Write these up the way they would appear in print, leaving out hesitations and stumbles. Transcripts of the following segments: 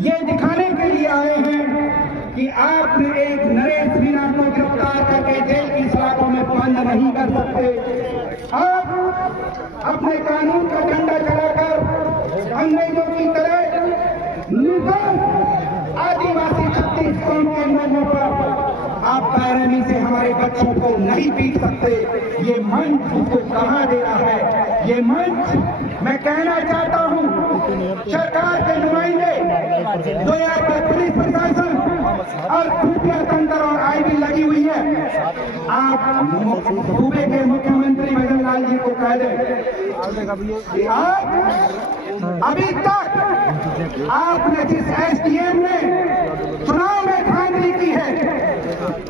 ये दिखाने के लिए आए हैं कि आपने एक नरेश मीणा को गिरफ्तार करके जेल की सलाखों में बंद नहीं कर सकते। आप अपने कानून का डंडा चलाकर अंग्रेजों की तरह निर्दोष आदिवासी 36 कौम के लोगों पर आप बेरहमी से हमारे बच्चों को नहीं पीट सकते। ये मंच उसको कहा दे रहा है। ये मंच मैं कहना चाहता हूं सरकार के नुमाइंदे, जो यहाँ पर पुलिस प्रशासन और खुफिया तंत्र और आईबी लगी हुई है, आप सूबे के मुख्यमंत्री भजन लाल जी को कह दें कि आप अभी तक आपने जिस एसडीएम ने चुनाव में धांधली की है,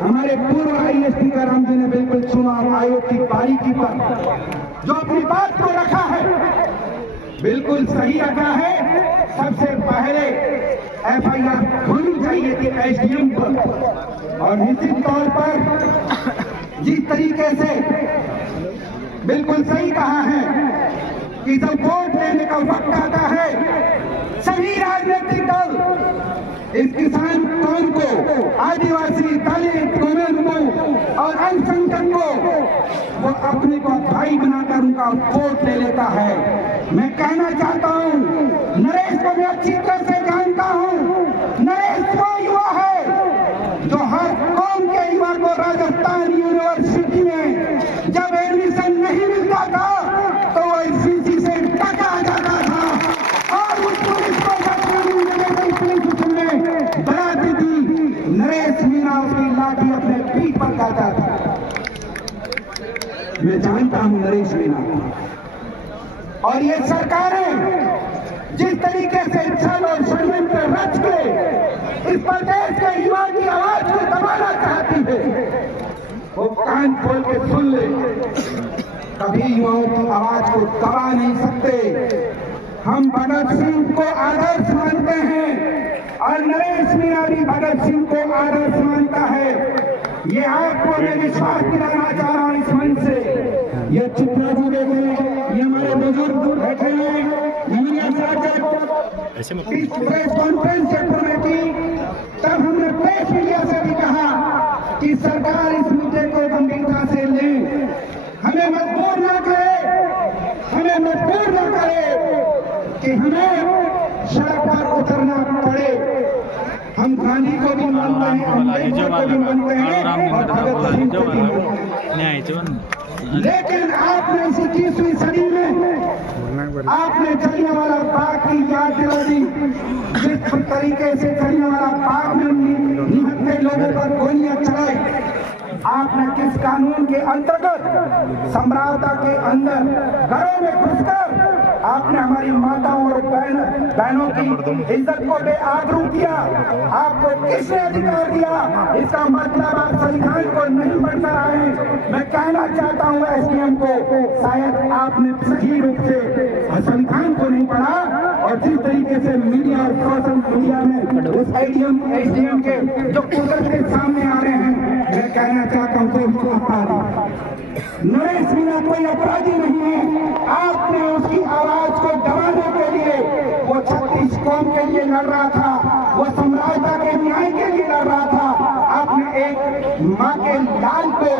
हमारे पूर्व आईएएस राम जी ने बिल्कुल चुनाव आयोग की बारीकी पर जो अपनी बात को रखा है बिल्कुल सही रखा है। सबसे पहले एफआईआर होनी चाहिए थी एसडीएम पर, और निश्चित तौर पर जिस तरीके से बिल्कुल सही कहा है कि जब वोट लेने का वक्त आता है, सभी राजनीतिक दल इस किसान कौम को, आदिवासी, दलित, गोविंद को और अल्पसंख्यक को वो अपने को भाई बनाकर उनका वोट ले लेता है। मैं कहना चाहता हूं, नरेश को मैं अच्छी तरह से जानता हूं। नरेश वो युवा है जो हर कौम के युवा को राजस्थान यूनिवर्सिटी में जब एडमिशन नहीं मिलता था तो वो ICC से टका जाता था और उस पुलिस को बढ़ाती थी। नरेश मीणा उसकी लाठी अपने पीठ पर काटा था। मैं जानता हूं नरेश मीणा। और ये सरकारें जिस तरीके से छल और षड्यंत्र रच के इस प्रदेश के युवा की आवाज को दबाना चाहती है, वो कान खोल के सुन ले, कभी युवाओं की आवाज को दबा नहीं सकते। हम भगत सिंह को आदर्श मानते हैं और नरेश मीणा भी भगत सिंह को आदर्श मानता है। ये आपको मैं विश्वास दिलाना चाह रहा हूं इस मंच से। ये चित्रा जी देखें, ये हमारे बुजुर्ग बैठे हैं, इस प्रेस कॉन्फ्रेंस जब हमने की तब हमने प्रेस मीडिया से भी कहा कि सरकार इस मुद्दे को गंभीरता से ले, हमें मजबूर न करे, हमें मजबूर न करे कि हमें सड़क पर उतरना पड़े। हम गांधी को भी मानते हैं, अम्बेडकर को भी मानते हैं और भगत सिंह को भी मानते हैं, लेकिन आपने इसी 21वीं सदी में आपने जलियांवाला बाग की याद दिला दी। जिस तरीके से जलियांवाला बाग में निहत्थे लोगों पर गोलियां चलाई, आपने किस कानून के अंतर्गत सम्राटता के अंदर घरों में घुसकर आपने हमारी माताओं और बहनों की इज्जत को बेआबरू किया। आपको किसने अधिकार दिया? इसका मतलब आप संविधान को नहीं पढ़कर आए। मैं कहना चाहता हूं एसडीएम को, शायद आपने सही रूप से संविधान को नहीं पढ़ा और जिस तरीके से मीडिया और सोशल मीडिया में उस एसडीएम के जो कुदरत सामने आ रहे हैं, मैं कहना चाहता हूं कोई अपराधी नरेश मीणा कोई अपराधी नहीं है। आपने उसकी आवाज को दबाने के लिए वो 36 कौम के लिए लड़ रहा था, वो साम्राज्यता के न्याय के लिए लड़ रहा था। आपने एक माँ के लाल को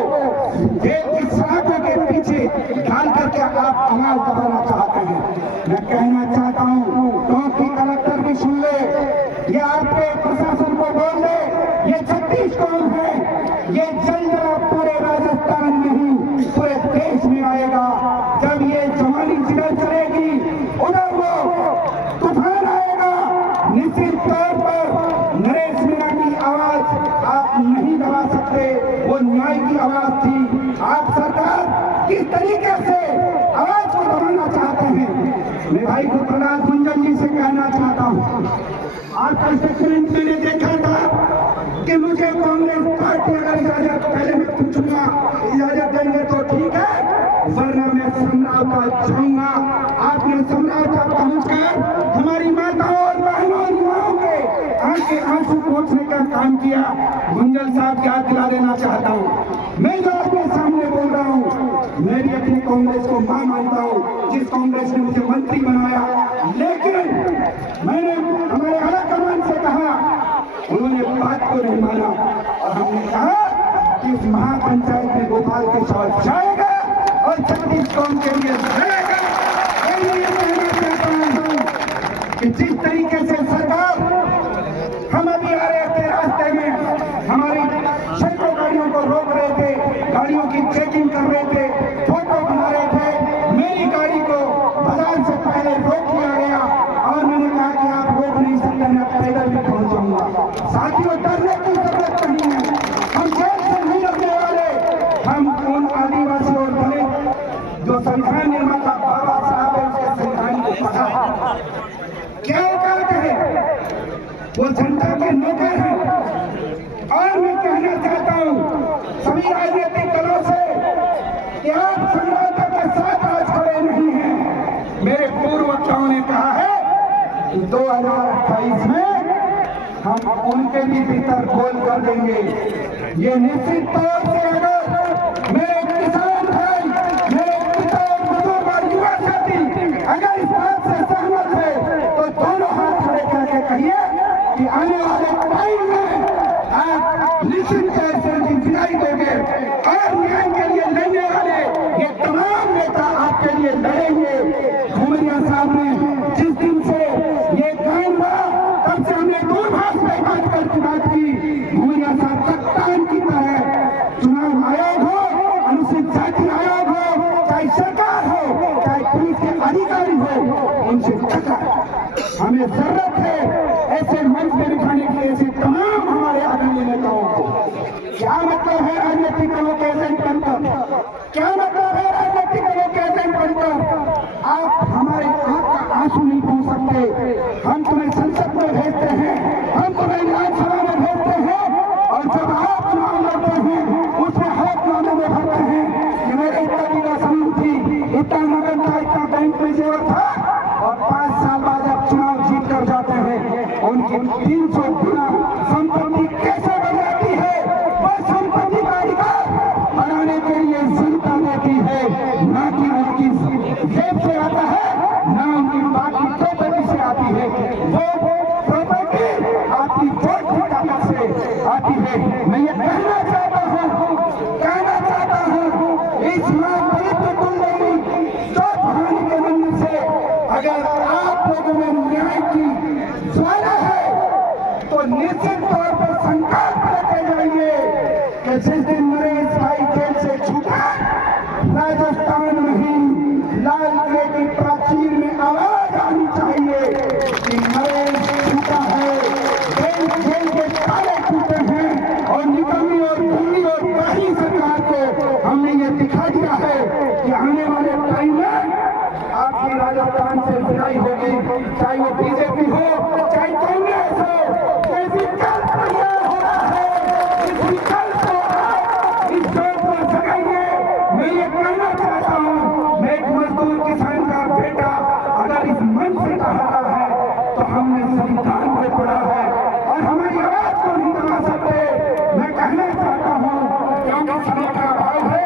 जेल की सलाखों के पीछे डाल करके आप आवाज दबाना चाहते हैं। मैं कहना चाहता हूँ क्योंकि कलेक्टर भी सुन ले, ये आपके प्रशासन को बोल दे, ये 36 कौम है, ये जल जला पूरे राजस्थान में ही पूरे देश में आएगा। जब ये जवानी जिगर चलेगी, उधर वो तूफान आएगा। निश्चित तौर पर नरेश मीणा की आवाज आप नहीं दबा सकते, वो न्याय की आवाज थी। आप सरकार किस तरीके से आवाज को दबाना चाहते हैं, मैं भाई को प्रहलाद गुंजन जी से कहना चाहता हूँ। आपका स्टेटमेंट मैंने देखा था कि मुझे कांग्रेस पार्टी अगर इजाजत, पहले मैं पूछूंगा इजाजत देंगे तो ठीक है, वरना मैं समरावता जाऊंगा। आपने समरावता पहुंचकर हमारी माताओं और बहनों युवाओं के आंख के आंसू पोंछने का काम किया। गुंजन साहब याद दिला देना चाहता हूँ, मैं जो आपके सामने बोल रहा हूँ, मैं भी अपनी कांग्रेस को मां मानता हूँ, जिस कांग्रेस ने मुझे मंत्री बनाया। लेकिन मैंने हमारे आला कमान को नहीं माना और हमने कहा कि इस महापंचायत में गोपाल के साथ जाएगा और छत्तीस कौम के लिए लड़ेगा। ये कहना चाहता हूं कि जिस तरीके से सरकार, हम अभी आ रहे थे रास्ते में, हमारी सैकड़ों गाड़ियों को रोक रहे थे, गाड़ियों की चेकिंग कर रहे थे, फोटो बना रहे थे। मेरी गाड़ी को बाजार से पहले रोक लिया गया और मैंने कहा कि आप रोक नहीं सकते, मैं पैदल भी पहुंच जाऊंगा। साथियों, डरने की जरूरत नहीं है, हम जेल से नहीं डरने वाले। हम उन आदिवासी और दलित जो संविधान निर्माता बाबा साहब है उसके संविधान को पढ़ा, क्या औकात है, वो जनता के नौकर हैं। और मैं कहना चाहता हूं सभी राजनीतिक दलों से कि आप समझौता के साथ आज खड़े नहीं हैं। मेरे पूर्व वक्ताओं ने कहा है कि 2028 में हम उनके भी भीतर गोल कर देंगे। ये निश्चित तौर से अगर मेरे किसान भाई, मेरे पिता और बुजुर्ग और युवा साथी अगर इस बात से सहमत है तो दोनों हाथ खड़े करके कहिए कि आने वाले टाइम में आप निश्चित तौर से उनकी जिंदगी दोगे और न्याय के लिए लड़ने वाले ये तमाम नेता आपके लिए लड़ेंगे। घुमरिया साहब ने जिस दिन से ये कायम हुआ तब से हमने दूरभाष में बात की। घुमरिया साहब कप्तान की तरह चुनाव आयोग हो, अनुसूचित जाति आयोग हो, चाहे सरकार हो, चाहे पुलिस के अधिकारी हो, उनसे टकराए। हमें जरूरत है ऐसे मंच में दिखाने के लिए ऐसे तमाम हमारे आदरणीय नेताओं को। क्या मतलब है राजनीतिक दलों के एजेंट बनकर, क्या मतलब है राजनीतिक दलों के एजेंट बनकर आप हमारे आंख का आंसू नहीं पहुंच सकते। हम तुम्हें संसद में भेजते हैं, हम तुम्हें विधानसभा में भेजते हैं और जब आप चुनाव लड़ते हैं उसमें हाथ नामों में भरते हैं कि मेरे इतना बीघा जमीन थी, इतना नगद था, इतना बैंक में जेवर था और 5 साल बाद आप चुनाव जीत कर जाते हैं। उनकी 300 गुना संपत्ति कैसे बन जाती है, वह संपत्ति का अधिकार बनाने के लिए जनता देती है, ना कि उनकी जेब से आता है, ना उनकी बाकी प्रॉपर्टी से आती है। वो प्रॉपर्टी आपकी वोट की ताकत से आती है। मैं ये कहना चाहता हूँ इस मां पवित्र कुंडली चौथ भवानी के मंदिर से अगर आप लोगों में न्याय की ज्वाला है तो निश्चित तौर पर संकल्प लेते जाइए कि जिस दिन नरेश भाई जेल से छूटा, राजस्थान नहीं लाल किले की प्राचीर में आवाज आनी चाहिए कि नरेश छूटा है, जेल के ताले टूटे हैं और निकलनी और दिल्ली और बाहरी सरकार को हमने ये दिखा दिया है कि आने वाले टाइम में आपकी राजस्थान से विदाई होगी, चाहे वो बीजेपी हो चाहे कांग्रेस हो। ये विकल्प तैयार हो रहा है, इस विकल्प को इस जोर को जगाइए। मैं ये कहना चाहता हूँ, मैं एक मजदूर किसान का बेटा अगर इस मन से कहा रहा है तो हमने संविधान को पढ़ा है और हमारी आवाज को नहीं दबा सकते। मैं कहना चाहता हूँ क्योंकि समय का अभाव है,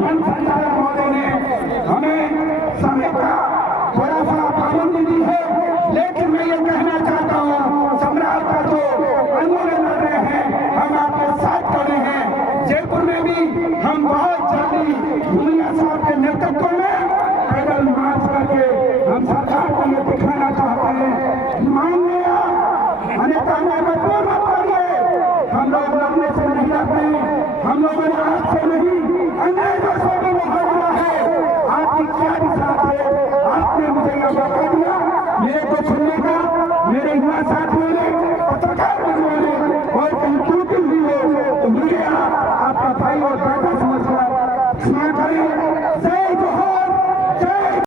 मन संचालक महोदय ने हमें समय का थोड़ा सा पाबंदी दी है, लेकिन मैं ये कहना चाहता हूँ सम्राट का जो आंदोलन लड़ रहे हैं हम आपके साथ खड़े हैं। जयपुर में भी हम बहुत जल्दी घुमरिया साहब के नेतृत्व में पैदल मार्च करके हम सरकार को ये दिखाना चाहते हैं। माननीय अनेता में मजबूर मत करिए, हम लोग लड़ने से नहीं लड़ते, हम लोगों ने आज से नहीं अंग्रेजों से भी मुकाबला है। आपकी क्या दिशा है, आपने मुझे यह